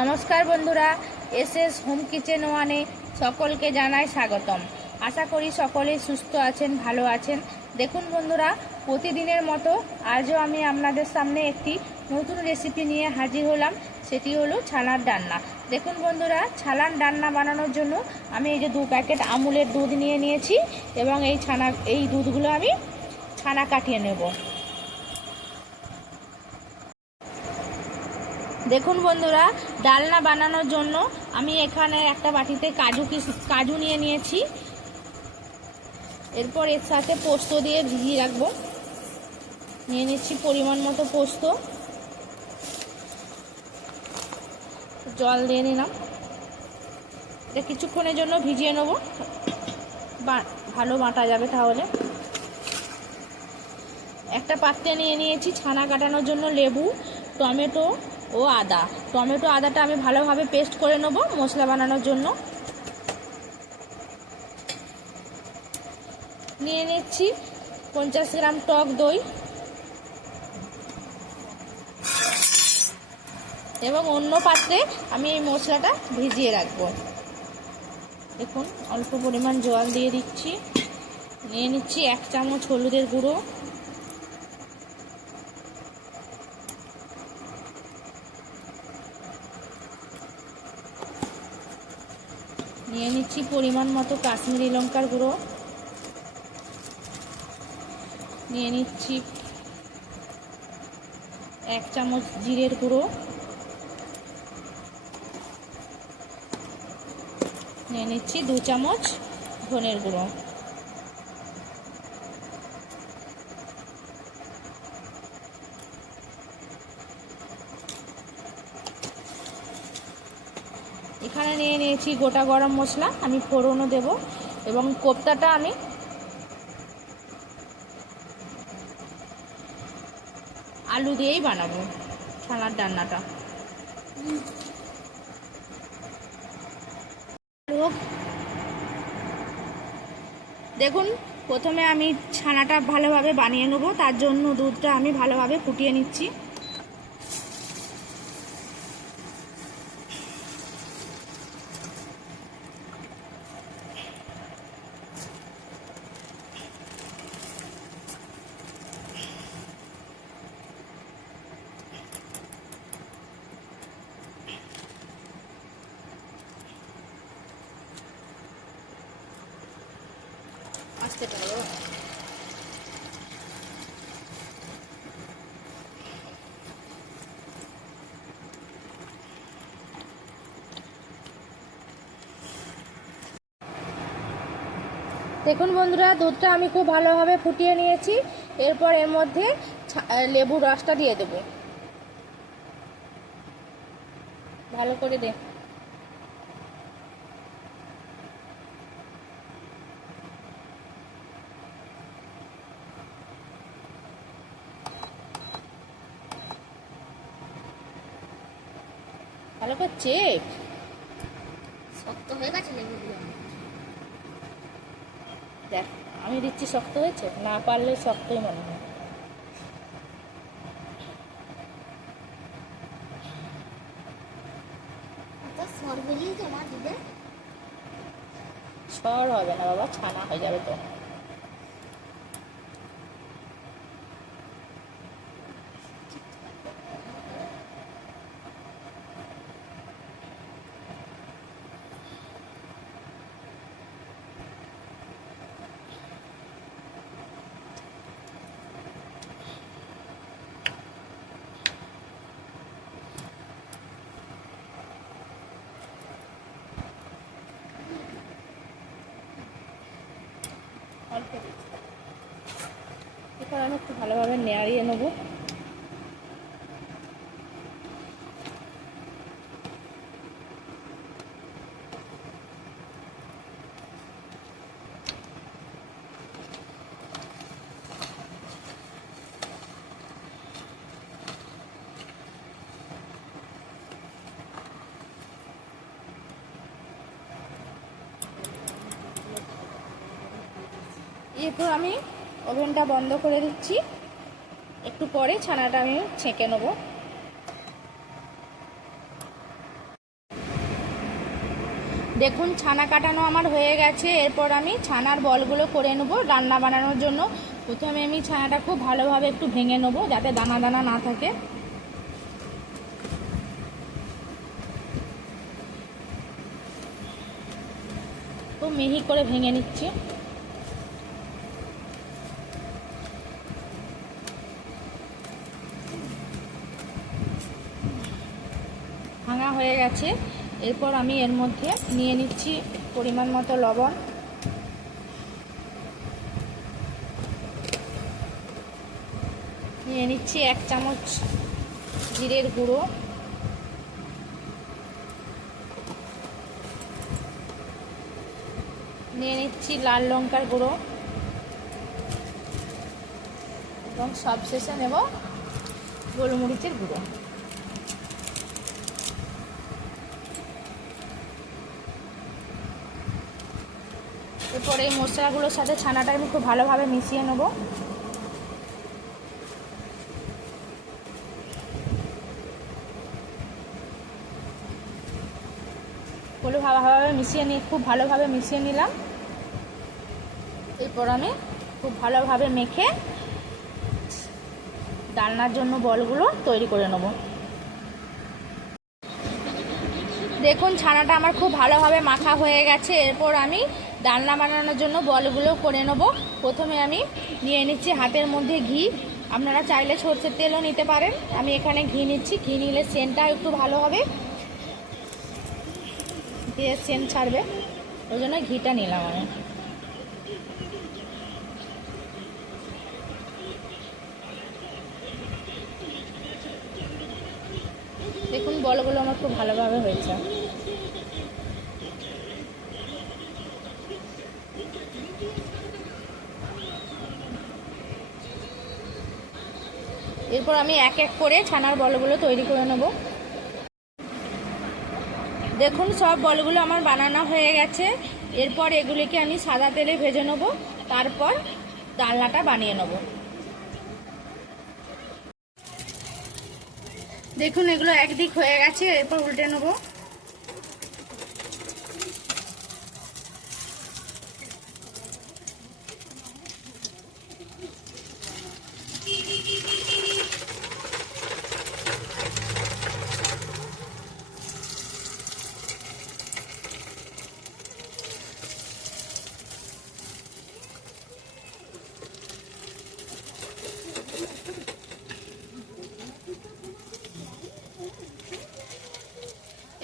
নমস্কার বন্ধুরা, SS home kitchen ওয়ানে সকলকে জানাই স্বাগতম। আশা করি সকলেই সুস্থ আছেন, ভালো আছেন। দেখুন বন্ধুরা, প্রতিদিনের মতো আজও আমি আপনাদের সামনে একটি নতুন রেসিপি নিয়ে হাজির হলাম। সেটি হলো ছানার ডান্না। দেখুন বন্ধুরা, ছানার ডান্না বানানোর জন্য আমি এই যে 2 প্যাকেট আমুলের দুধ নিয়ে নিয়েছি এবং এই দুধগুলো আমি ছানা কাটিয়ে নেব। দেখুন বন্ধুরা, ডালনা বানানোর জন্য আমি এখানে একটা বাটিতে কাজু নিয়ে নিয়েছি। এরপর এর সাথে পোস্ত দিয়ে ভিজিয়ে রাখবো। নিয়ে নিচ্ছি পরিমাণ মতো পোস্ত, জল দিয়ে নিলাম। এটা কিছুক্ষণের জন্য ভিজিয়ে নেব, ভালো বাটা যাবে তাহলে। একটা পাত্রে নিয়ে নিয়েছি ছানা কাটানোর জন্য লেবু, টমেটো ও আদা। টমেটো আদাটা আমি ভালোভাবে পেস্ট করে নেব মশলা বানানোর জন্য। নিয়ে নিচ্ছি 50 গ্রাম টক দই এবং অন্য পাত্রে আমি এই মশলাটা ভিজিয়ে রাখবো। দেখুন, অল্প পরিমাণ জল দিয়ে দিচ্ছি। নিয়ে নিচ্ছি 1 চামচ হলুদের গুঁড়ো, নিয়ে নিচ্ছি পরিমাণ মতো কাশ্মীরি লঙ্কার গুঁড়ো, নিয়ে নিচ্ছি 1 চামচ জিরের গুঁড়ো, নিয়ে নিচ্ছি 2 চামচ ধনের গুঁড়ো। এখানে নিয়ে নিয়েছি গোটা গরম মশলা, আমি ফোড়নও দেব। এবং কোপ্তাটা আমি আলু দিয়েই বানাবো ছানার ডান্নাটা। দেখুন, প্রথমে আমি ছানাটা ভালোভাবে বানিয়ে নেব। তার জন্য দুধটা আমি ভালোভাবে ফুটিয়ে নিচ্ছি। আস্তে পারো। দেখুন বন্ধুরা, দুধটা আমি খুব ভালোভাবে ফুটিয়ে নিয়েছি। এরপর এর মধ্যে লেবুর রসটা দিয়ে দেব। ভালো করে দে। ভালো করে চেক। শক্ত হয়ে গেছে লেবুগুলো। দেখ, আমি দিচ্ছি শক্ত হয়েছে, না পারলে শক্তই মনে হয়। সর বেরিয়ে তোমার দিবে। সর হবে না বাবা, ছানা হয়ে যাবে তো। অল্প দিচ্ছি। এরপর আমি একটু ভালোভাবে নেড়িয়ে নেবো। এরপর আমি ওভেনটা বন্ধ করে দিচ্ছি। একটু পরে ছানাটা আমি ছেঁকে নেব। দেখুন ছানা কাটানো আমার হয়ে গেছে। এরপর আমি ছানার বলগুলো করে নেব রান্না বানানোর জন্য। প্রথমে আমি ছানাটা খুব ভালোভাবে একটু ভেঙে নেব যাতে দানা দানা না থাকে। খুব মিহি করে ভেঙে নিচ্ছি। ভাঙা হয়ে গেছে। এরপর আমি এর মধ্যে নিয়ে নিচ্ছি পরিমাণ মতো লবণ, নিয়ে নিচ্ছি 1 চামচ জিরের গুঁড়ো, নিয়ে নিচ্ছি লাল লঙ্কার গুঁড়ো এবং সবশেষে নেব গোলমরিচের গুঁড়ো। এরপর এই মশলাগুলোর সাথে ছানাটা আমি খুব ভালোভাবে মিশিয়ে নেব। খুব ভালোভাবে মিশিয়ে নিলাম। এরপর আমি খুব ভালোভাবে মেখে ডালনার জন্য বলগুলো তৈরি করে নেব। দেখুন ছানাটা আমার খুব ভালোভাবে মাখা হয়ে গেছে। এরপর আমি ডালনা বানানোর জন্য বলগুলো করে নেব। প্রথমে আমি নিয়ে নিচ্ছি হাতের মধ্যে ঘি। আপনারা চাইলে সরষের তেলও নিতে পারেন। আমি এখানে ঘি নিচ্ছি। ঘি নিলে সেন্টটা একটু ভালো হবে, ঘিয়ের সেন্ট ছাড়বে, ওই জন্য ঘিটা নিলাম আমি। দেখুন বলগুলো আমার খুব ভালোভাবে হয়েছে। এরপর আমি এক এক করে ছানার বলগুলো তৈরি করে নেব। দেখুন সব বলগুলো আমার বানানো হয়ে গেছে। এরপর এগুলিকে আমি সাদা তেলে ভেজে নেব, তারপর ডালনাটা বানিয়ে নেব। দেখুন এগুলো একদিক হয়ে গেছে। এরপর উল্টে নেব।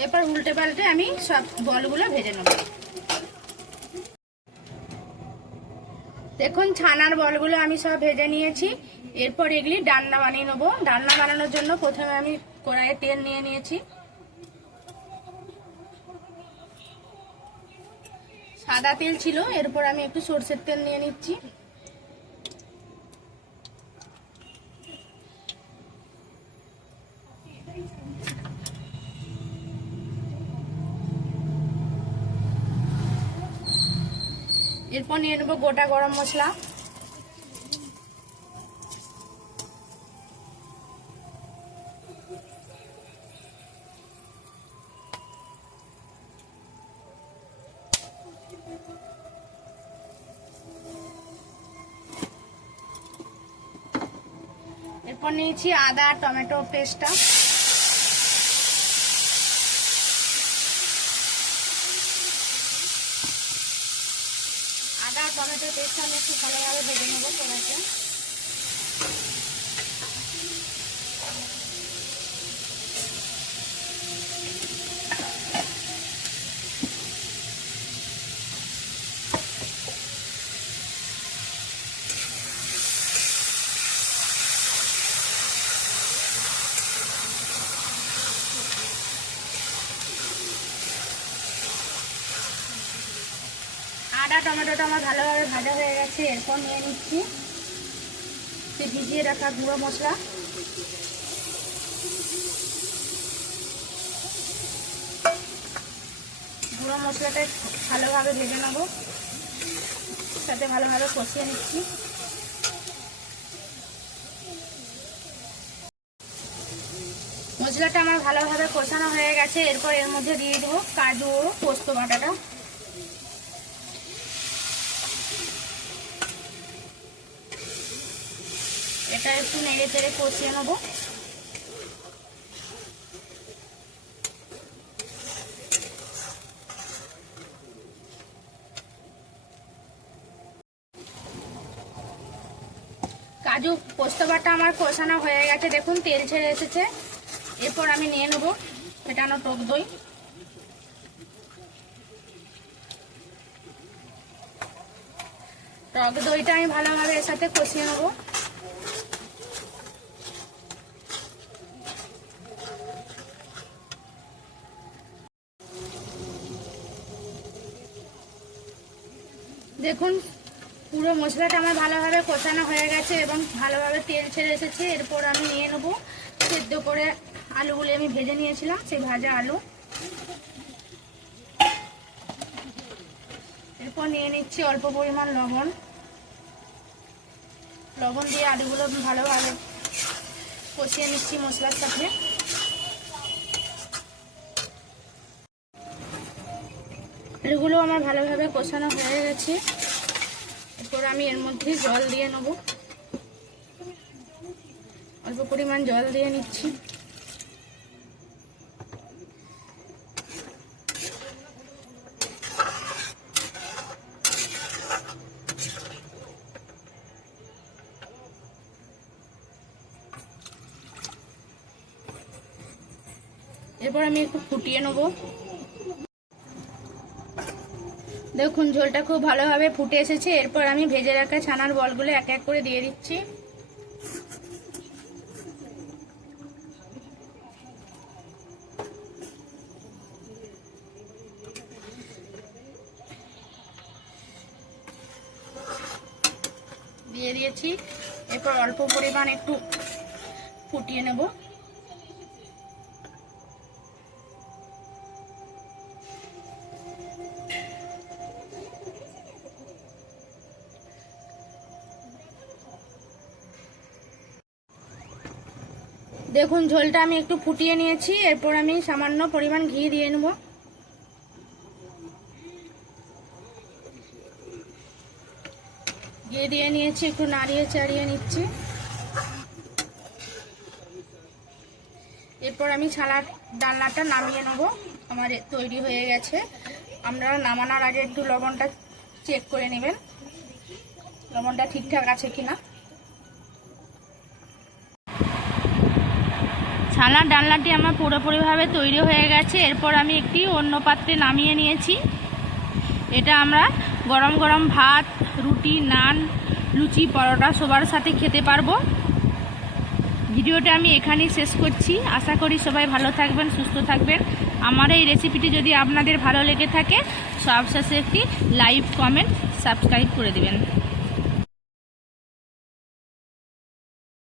এরপর উল্টে পাল্টে আমি সব বলগুলো ভেজে নেব। দেখুন ছানার বলগুলো আমি সব ভেজে নিয়েছি। এরপর এগুলি ডালনা বানিয়ে নেব। ডালনা বানানোর জন্য প্রথমে আমি কড়াইয়ে তেল নিয়ে নিয়েছি। সাদা তেল ছিল, এরপর আমি একটু সরষের তেল নিয়ে নিচ্ছি। এরপর নিয়ে নেব গোটা গরম মশলা, এরপর নিয়েছি আদা টমেটো পেস্টটা, আদা টমেটো পেস্টটা আমি একটু ভালোভাবে ভেজে নেবো কড়াইতে। আদা টমেটোটা আমার ভালোভাবে ভাজা হয়ে গেছে। এরপর নিয়ে নিচ্ছি ভিজিয়ে রাখা গুঁড়ো মশলা, গুঁড়ো মশলাটা ভালোভাবে ভেজে নেব, সাথে ভালোভাবে কষিয়ে নিচ্ছি। মশলাটা আমার ভালোভাবে কষানো হয়ে গেছে। এরপর এর মধ্যে দিয়ে দেবো কাজু ও পোস্ত বাটাটা। এটা একটু নেড়ে চেড়ে কষিয়ে নেবো। কাজু পোস্ত বাটা আমার কষানো হয়ে গেছে, দেখুন তেল ছেড়ে এসেছে। এরপর আমি নিয়ে নেব ফেটানো টক দই। টক দইটা আমি ভালোভাবে এর সাথে কষিয়ে নেব। দেখুন পুরো মশলাটা আমার ভালোভাবে কষানো হয়ে গেছে এবং ভালোভাবে তেল ছেড়ে এসেছে। এরপর আমি নিয়ে নেব সেদ্ধ করে আলুগুলি আমি ভেজে নিয়েছিলাম, সেই ভাজা আলু। এরপর নিয়ে নিচ্ছি অল্প পরিমাণ লবণ। লবণ দিয়ে আলুগুলো ভালোভাবে কষিয়ে নিচ্ছি মশলার সাথে। আলুগুলো আমার ভালোভাবে কষানো হয়ে গেছে। এরপর আমি এর মধ্যে জল দিয়ে নেব, অল্প পরিমাণ জল দিয়ে নিচ্ছি। এরপর আমি একটু ফুটিয়ে নেব। দেখুন ঝোলটা খুব ভালোভাবে ফুটে এসেছে। এরপর আমি ভেজে রাখা ছানার বলগুলো এক এক করে দিয়ে দিচ্ছি। দিয়ে দিয়েছি। এরপর অল্প পরিমাণ একটু ফুটিয়ে নেব। দেখুন ঝোলটা আমি একটু ফুটিয়ে নিয়েছি। এরপর আমি সামান্য পরিমাণ ঘি দিয়ে নেব। ঘি দিয়ে নিয়েছি, একটু নাড়িয়ে চাড়িয়ে নিচ্ছি। এরপর আমি ছানার ডালনাটা নামিয়ে নেব। আমার তৈরি হয়ে গেছে। আপনারা নামানোর আগে একটু লবণটা চেক করে নেবেন, লবণটা ঠিকঠাক আছে কিনা। ছানার ডালনাটি আমার পুরোপুরিভাবে তৈরি হয়ে গেছে। এরপর আমি একটি অন্য পাত্রে নামিয়ে নিয়েছি। এটা আমরা গরম গরম ভাত, রুটি, নান, লুচি, পরোটা সবার সাথে খেতে পারবো। ভিডিওটা আমি এখানেই শেষ করছি। আশা করি সবাই ভালো থাকবেন, সুস্থ থাকবেন। আমার এই রেসিপিটি যদি আপনাদের ভালো লেগে থাকে সবশেষে একটি লাইক, কমেন্ট, সাবস্ক্রাইব করে দেবেন।